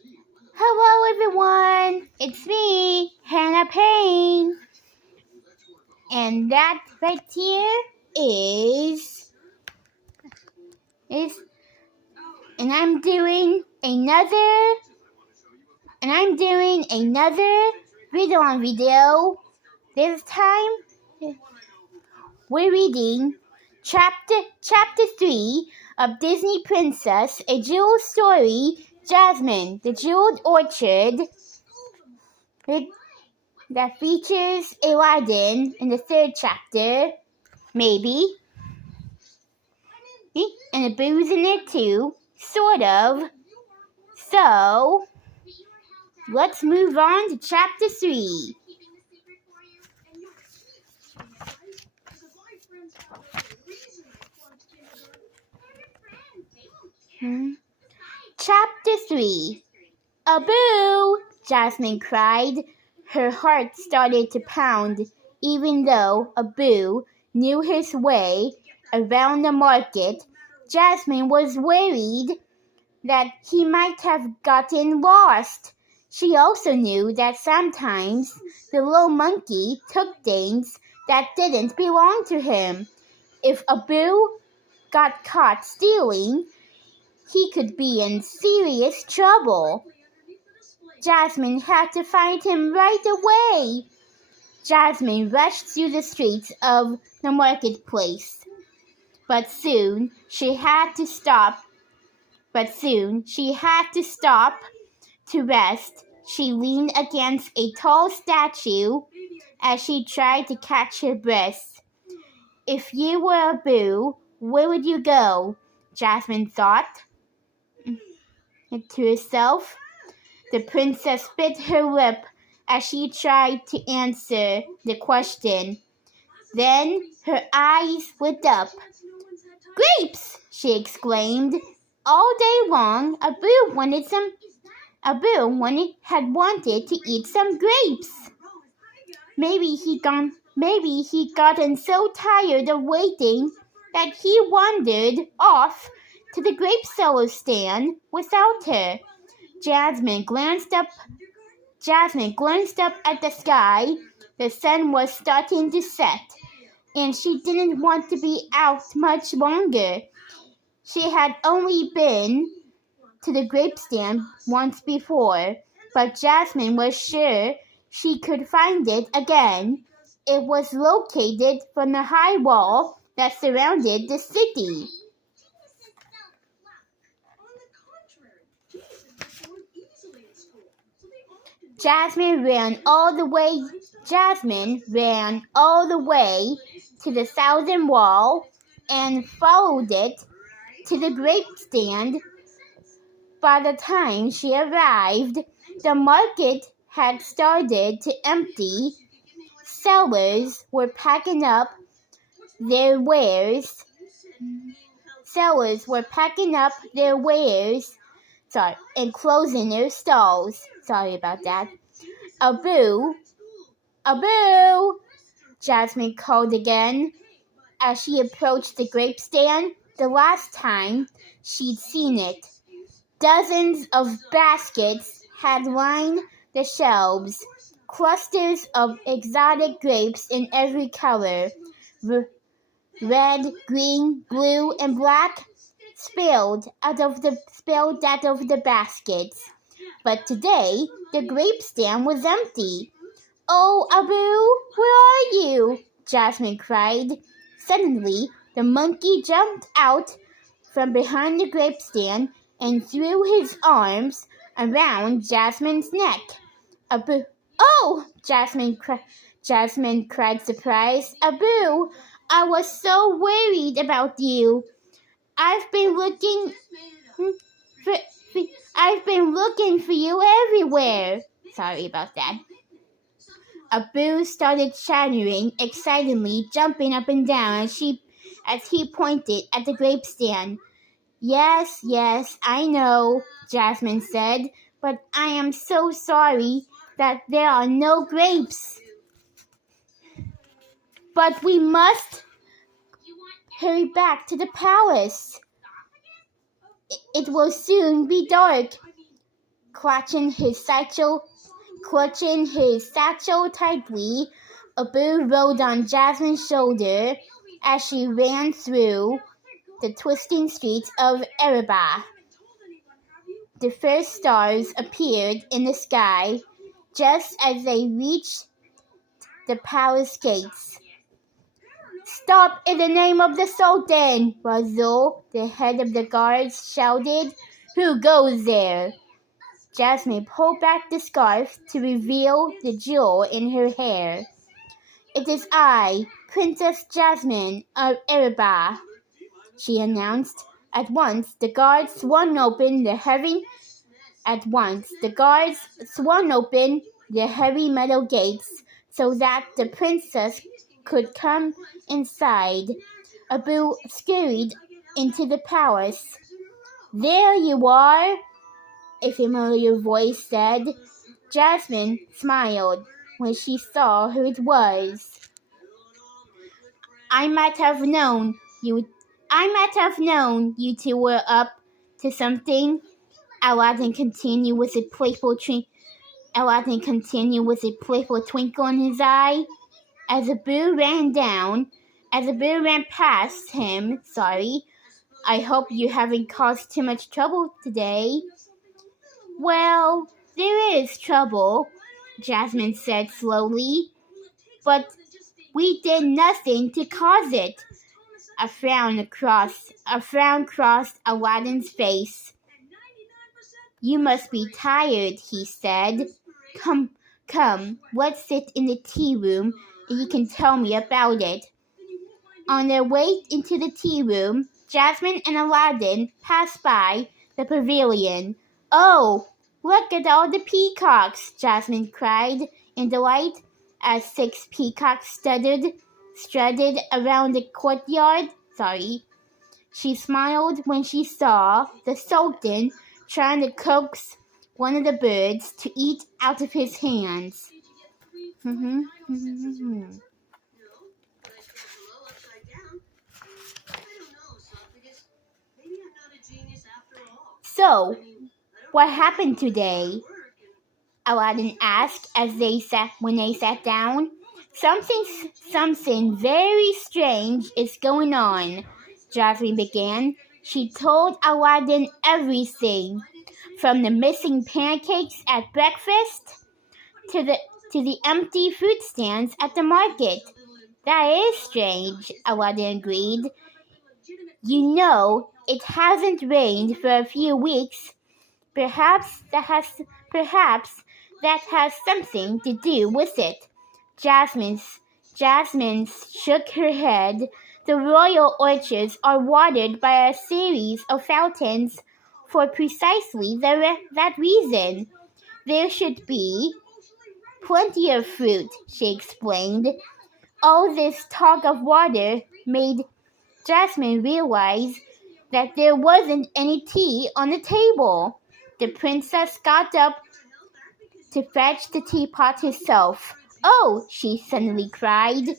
Hello everyone, it's me, Hannah Payne. And that right here is and I'm doing another read-on video. This time we're reading chapter 3 of Disney Princess, A Jewel Story, Jasmine, the Jeweled Orchard. That features Aladdin in the 3rd chapter, maybe. And a booze in it too, sort of. So, let's move on to chapter 3. Chapter 3. Abu! Jasmine cried. Her heart started to pound, even though Abu knew his way around the market. Jasmine was worried that he might have gotten lost. She also knew that sometimes the little monkey took things that didn't belong to him. If Abu got caught stealing, he could be in serious trouble. Jasmine had to find him right away. Jasmine rushed through the streets of the marketplace. But soon she had to stop to rest. She leaned against a tall statue as she tried to catch her breath. If you were Abu, where would you go? Jasmine thought to herself. The princess bit her lip as she tried to answer the question. Then her eyes lit up. Grapes! She exclaimed. All day long, Abu had wanted to eat some grapes. Maybe he'd gotten so tired of waiting that he wandered off to the grape seller stand without her. Jasmine glanced up at the sky. The sun was starting to set, and she didn't want to be out much longer. She had only been to the grape stand once before, but Jasmine was sure she could find it again. It was located from the high wall that surrounded the city. Jasmine ran all the way to the southern wall and followed it to the grape stand. By the time she arrived, the market had started to empty. Sellers were packing up their wares and closing their stalls. Sorry about that. Abu! Jasmine called again as she approached the grape stand. The last time she'd seen it, dozens of baskets had lined the shelves. Clusters of exotic grapes in every color, red, green, blue, and black, spilled out of the baskets. But today, the grape stand was empty. Oh, Abu, where are you? Jasmine cried. Suddenly, the monkey jumped out from behind the grape stand and threw his arms around Jasmine's neck. Abu! Oh! Jasmine cried surprised. Abu, I was so worried about you. I've been looking for you everywhere. Sorry about that. Abu started chattering excitedly, jumping up and down as he pointed at the grape stand. Yes, I know, Jasmine said, but I am so sorry that there are no grapes. But we must hurry back to the palace. It will soon be dark. Clutching his satchel tightly, Abu rode on Jasmine's shoulder as she ran through the twisting streets of Erebah. The first stars appeared in the sky just as they reached the palace gates. "Stop in the name of the Sultan!" Razul, the head of the guards, shouted. "Who goes there?" Jasmine pulled back the scarf to reveal the jewel in her hair. "It is I, Princess Jasmine of Erebah," she announced. At once the guards swung open the heavy metal gates so that the princess could come inside. Abu scurried into the palace. "There you are," a familiar voice said. Jasmine smiled when she saw who it was. I might have known you two were up to something," Aladdin continued with a playful twinkle in his eye. As Abu ran past him, "Sorry, I hope you haven't caused too much trouble today." "Well, there is trouble," Jasmine said slowly, "but we did nothing to cause it." A frown crossed Aladdin's face. "You must be tired," he said. Come, let's sit in the tea room and you can tell me about it." On their way into the tea room, Jasmine and Aladdin passed by the pavilion. "Oh, look at all the peacocks!" Jasmine cried in delight as 6 peacocks strutted around the courtyard. She smiled when she saw the Sultan trying to coax one of the birds to eat out of his hands. "So, what happened today?" Aladdin asked when they sat down. Something very strange is going on," Jasmine began. She told Aladdin everything, from the missing pancakes at breakfast to the empty fruit stands at the market. "That is strange," Aladdin agreed. "You know, it hasn't rained for a few weeks. Perhaps that has something to do with it." Jasmine shook her head. "The royal orchards are watered by a series of fountains for precisely that reason. There should be plenty of fruit," she explained. All this talk of water made Jasmine realize that there wasn't any tea on the table. The princess got up to fetch the teapot herself. "Oh!" she suddenly cried.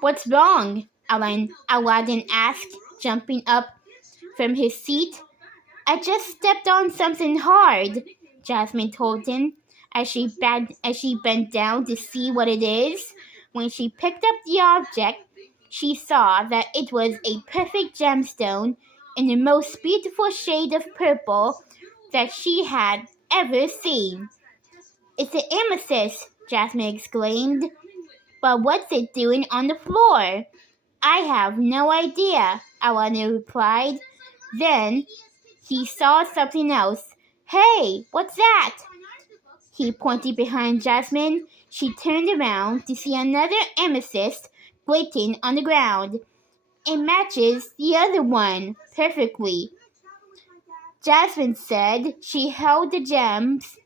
"What's wrong?" Aladdin asked, jumping up from his seat. "I just stepped on something hard," Jasmine told him as she bent down to see what it is. When she picked up the object, she saw that it was a perfect gemstone in the most beautiful shade of purple that she had ever seen. "It's an amethyst," Jasmine exclaimed. "But what's it doing on the floor?" "I have no idea," Aladdin replied. Then he saw something else. "Hey, what's that?" He pointed behind Jasmine. She turned around to see another amethyst waiting on the ground. "It matches the other one perfectly," Jasmine said. She held the gems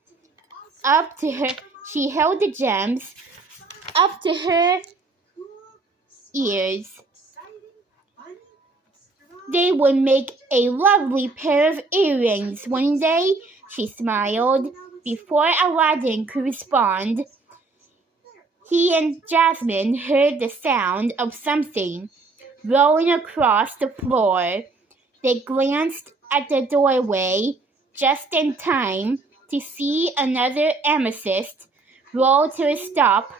up to her ears. "They would make a lovely pair of earrings, wouldn't they?" she smiled. Before Aladdin could respond, he and Jasmine heard the sound of something rolling across the floor. They glanced at the doorway. just in time to see another amethyst roll to a stop.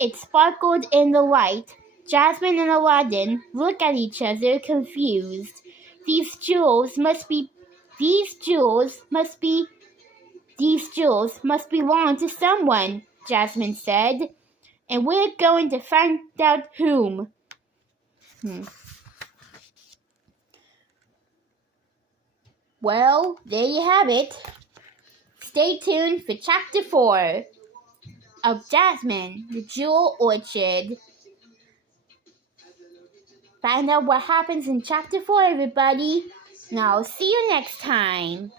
It sparkled in the light. Jasmine and Aladdin looked at each other, confused. These jewels must belong to someone, Jasmine said. And we're going to find out whom. Well, there you have it. Stay tuned for Chapter 4 of Jasmine, the Jewel Orchard. Find out what happens in Chapter 4, everybody. And I'll see you next time.